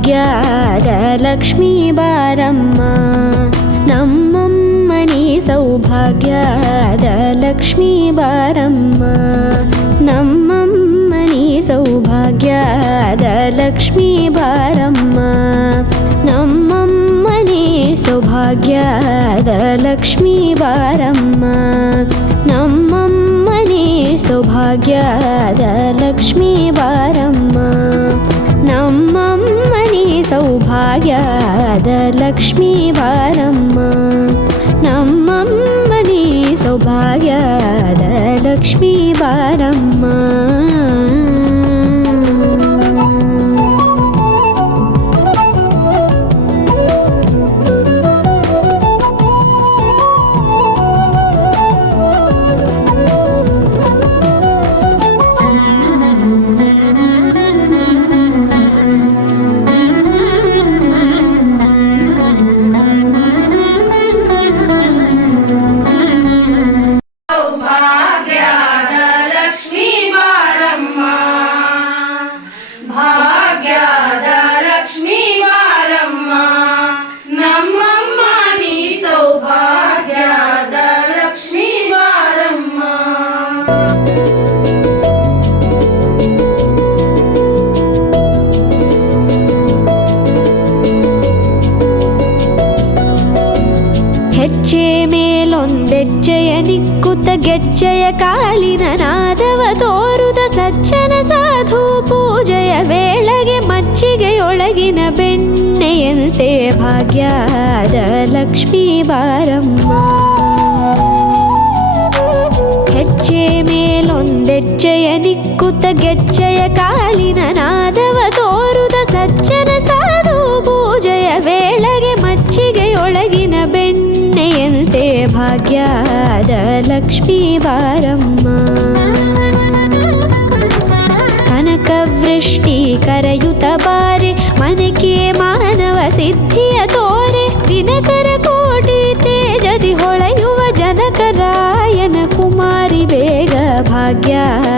भाग्यादलक्ष्मी बारम्मा न मम् मनी सौभाग्यादलक्ष्मी बारम्म नम् मम् मनी सौभाग्यादलक्ष्मी बारम्मा न मम् मनी सौभाग्यादलक्ष्मी बारम्मा नम् ಸೌಭಾಗ್ಯದ ಲಕ್ಷ್ಮೀ ಬಾರಮ್ಮ ನಮ್ಮಮ್ಮ ನೀ ಸೌಭಾಗ್ಯದ ಲಕ್ಷ್ಮೀ ಬಾರಮ್ಮ ನಮ್ಮಮ್ಮ ನೀ ಸೌಭಾಗ್ಯದ ಲಕ್ಷ್ಮೀ ಬಾರಮ್ಮ ಗೆಜ್ಜೆಯ ಕಾಲಿನ ನಾದವ ತೋರುದ ಸಜ್ಜನ ಸಾಧು ಪೂಜೆಯ ವೇಳೆಗೆ ಮಜ್ಜಿಗೆಯೊಳಗಿನ ಬೆಣ್ಣೆಯಂತೆ ಭಾಗ್ಯದ ಲಕ್ಷ್ಮೀ ಬಾರಮ್ಮ ಹೆಜ್ಜೆ ಮೇಲೊಂದೆಜ್ಜೆಯ ನಿಕ್ಕುತ್ತ ಗೆಜ್ಜೆಯ ಕಾಲಿನ ನಾದವ ತೋರುದ ಸಜ್ಜನ ಸಾಧು ಭಾಗ್ಯದ ಲಕ್ಷ್ಮೀ ಬಾರಮ್ಮ. ಕನಕವೃಷ್ಟಿ ಕರೆಯುತ ಬಾರೆ ಮನಕೆ ಮಾನವ ಸಿದ್ಧಿಯ ತೋರೆ. ದಿನಕರ ಕೋಟಿ ತೇಜದಿ ಹೊಳೆಯುವ ಜನಕರಾಯನ ಕುಮಾರಿ ಬೇಗ ಭಾಗ್ಯದ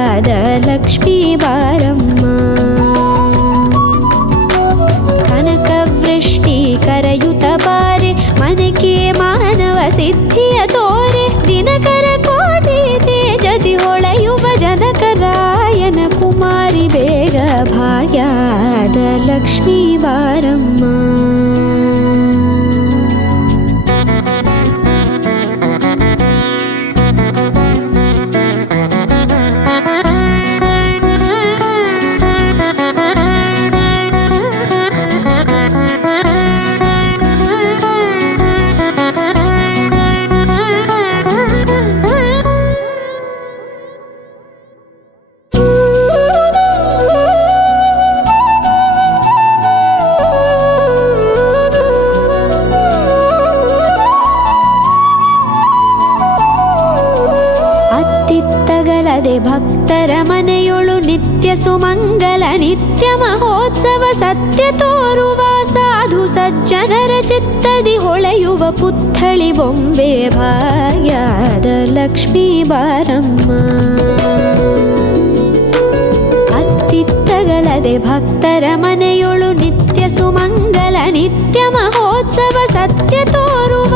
ಸಿದ್ಧಿಯ ತೋರೆ ದಿನಕರ ಕೋಟಿ ತೇಜದಿ ಹೊಳೆಯುವ ಜನಕರಾಯನ ಕುಮಾರಿ ಬೇಗ ಭಾಗ್ಯದ ಲಕ್ಷ್ಮೀ ಬಾರಮ್ಮ ಭಕ್ತರ ಮನೆಯೊಳು ನಿತ್ಯ ಸುಮಂಗಲ, ನಿತ್ಯ ಮಹೋತ್ಸವ, ಸತ್ಯ ತೋರುವ ಸಾಧು ಸಜ್ಜನರ ಚಿತ್ತದಿ ಹೊಳೆಯುವ ಪುತ್ಥಳಿ ಬೊಂಬೆ ಭಾಗ್ಯದ ಲಕ್ಷ್ಮೀ ಬಾರಮ್ಮ. ಅತ್ತಿತ್ತಗಲದೆ ಭಕ್ತರ ಮನೆಯೊಳು ನಿತ್ಯ ಸುಮಂಗಲ, ನಿತ್ಯ ಮಹೋತ್ಸವ, ಸತ್ಯ ತೋರುವ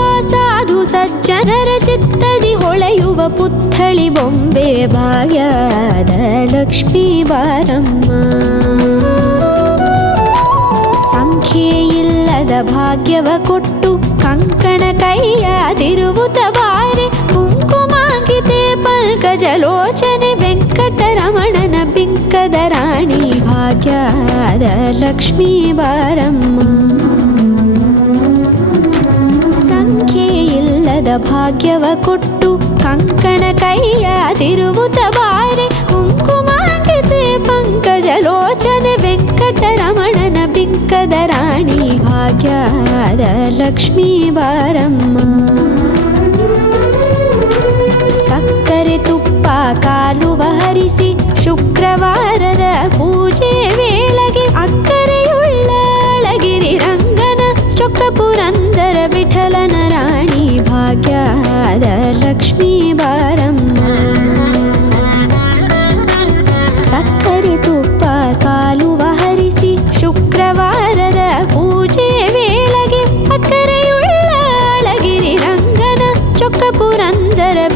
ಸಾಧು ಸಜ್ಜನರ ಚಿತ್ತದಿ ಹೊಳೆಯುವ ಪುತ್ಥಳಿ ಬೊಂಬೆ ಭಾಗ್ಯದ ಲಕ್ಷ್ಮೀ ಬಾರಮ್ಮ ಸಂಖ್ಯೆ ಇಲ್ಲದ ಭಾಗ್ಯವ ಕೊಟ್ಟು ಕಂಕಣ ಕೈಯಾದಿರುವುತ ಬಾರೆ ಕುಂಕುಮಾಂಕಿತೆ ಪಲ್ಕಜಲೋಚನೆ ವೆಂಕಟರಮಣನ ಬಿಂಕದ ರಾಣಿ ಭಾಗ್ಯದ ಲಕ್ಷ್ಮೀ ಬಾರಮ್ಮ ಭಾಗ್ಯವ ಕೊಟ್ಟು ಕಂಕಣ ಕೈಯಾದಿರುವುತ ಬಾರೆ ಕುಂಕುಮಾಂಕಿತೆ ಪಂಕಜಲೋಚನೆ ವೆಂಕಟರಮಣನ ಬಿಂಕದ ರಾಣಿ ಭಾಗ್ಯದ ಲಕ್ಷ್ಮೀ ಬಾರಮ್ಮ ಸಕ್ಕರೆ ತುಪ್ಪ ಕಾಲುವ ಹರಿಸಿ ಶುಕ್ರವಾರದ ಪೂಜೆ ವೇಳೆಗೆ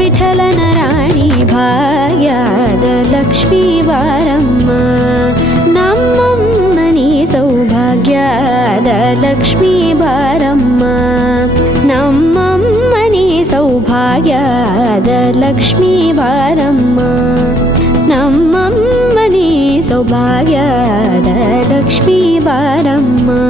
विठलनराणी भाग्यादलक्ष्मी वारम्मा। न मनी सौभाग्यादलक्ष्मीबारम्मां मनी सौभाग्यादलक्ष्मी बारम्मा न मम् मनी सौभाग्यादलक्ष्मी वारम्मा।